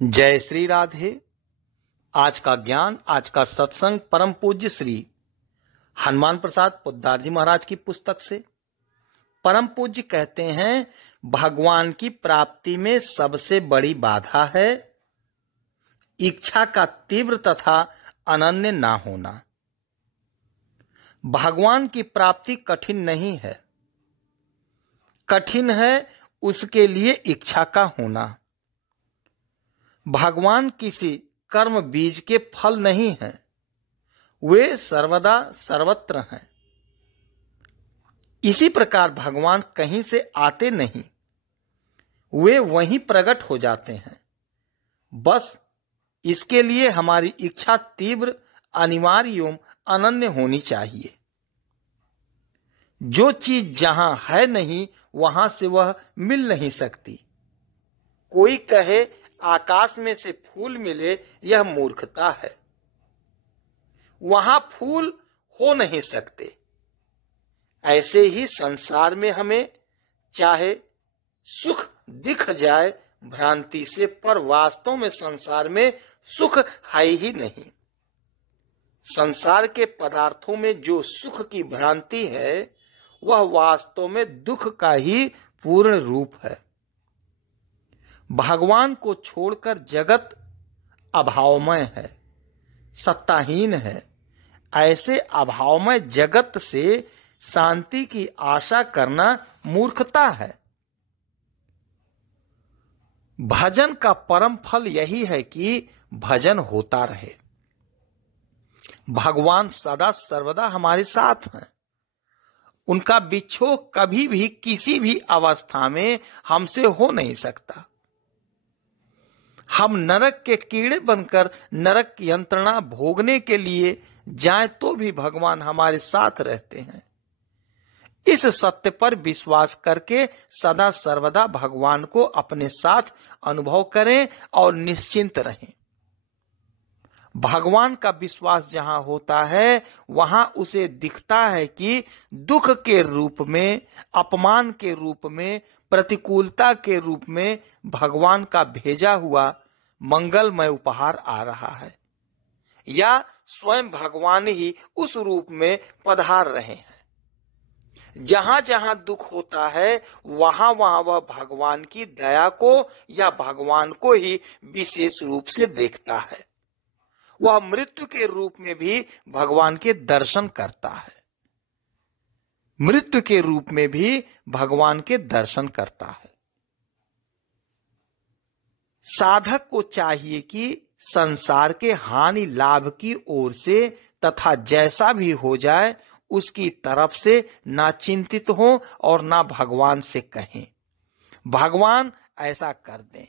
जय श्री राधे। आज का ज्ञान, आज का सत्संग परम पूज्य श्री हनुमान प्रसाद पोद्दार जी महाराज की पुस्तक से। परम पूज्य कहते हैं, भगवान की प्राप्ति में सबसे बड़ी बाधा है इच्छा का तीव्र तथा अनन्य ना होना। भगवान की प्राप्ति कठिन नहीं है, कठिन है उसके लिए इच्छा का होना। भगवान किसी कर्म बीज के फल नहीं हैं, वे सर्वदा सर्वत्र हैं। इसी प्रकार भगवान कहीं से आते नहीं, वे वहीं प्रकट हो जाते हैं। बस इसके लिए हमारी इच्छा तीव्र, अनिवार्य एवं अनन्य होनी चाहिए। जो चीज जहां है नहीं, वहां से वह मिल नहीं सकती। कोई कहे आकाश में से फूल मिले, यह मूर्खता है। वहां फूल हो नहीं सकते। ऐसे ही संसार में हमें चाहे सुख दिख जाए भ्रांति से, पर वास्तव में संसार में सुख है ही नहीं। संसार के पदार्थों में जो सुख की भ्रांति है, वह वास्तव में दुख का ही पूर्ण रूप है। भगवान को छोड़कर जगत अभावमय है, सत्ताहीन है। ऐसे अभावमय जगत से शांति की आशा करना मूर्खता है। भजन का परम फल यही है कि भजन होता रहे। भगवान सदा सर्वदा हमारे साथ हैं। उनका बिछोह कभी भी किसी भी अवस्था में हमसे हो नहीं सकता। हम नरक के कीड़े बनकर नरक की यंत्रणा भोगने के लिए जाएं तो भी भगवान हमारे साथ रहते हैं। इस सत्य पर विश्वास करके सदा सर्वदा भगवान को अपने साथ अनुभव करें और निश्चिंत रहें। भगवान का विश्वास जहां होता है, वहां उसे दिखता है कि दुख के रूप में, अपमान के रूप में, प्रतिकूलता के रूप में भगवान का भेजा हुआ मंगलमय उपहार आ रहा है, या स्वयं भगवान ही उस रूप में पधार रहे हैं। जहां जहां दुख होता है, वहां वहां वह भगवान की दया को या भगवान को ही विशेष रूप से देखता है। वह मृत्यु के रूप में भी भगवान के दर्शन करता है। मृत्यु के रूप में भी भगवान के दर्शन करता है। साधक को चाहिए कि संसार के हानि लाभ की ओर से तथा जैसा भी हो जाए उसकी तरफ से ना चिंतित हो और ना भगवान से कहें, भगवान ऐसा कर दें।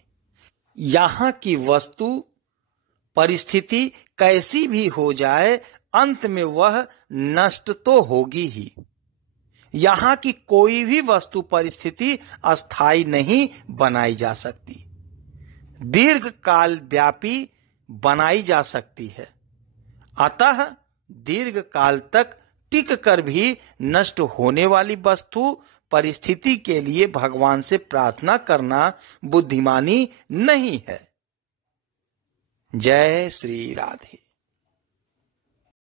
यहां की वस्तु परिस्थिति कैसी भी हो जाए, अंत में वह नष्ट तो होगी ही। यहां की कोई भी वस्तु परिस्थिति अस्थायी नहीं बनाई जा सकती, दीर्घ काल व्यापी बनाई जा सकती है। अतः दीर्घ काल तक टिक कर भी नष्ट होने वाली वस्तु परिस्थिति के लिए भगवान से प्रार्थना करना बुद्धिमानी नहीं है। जय श्री राधे।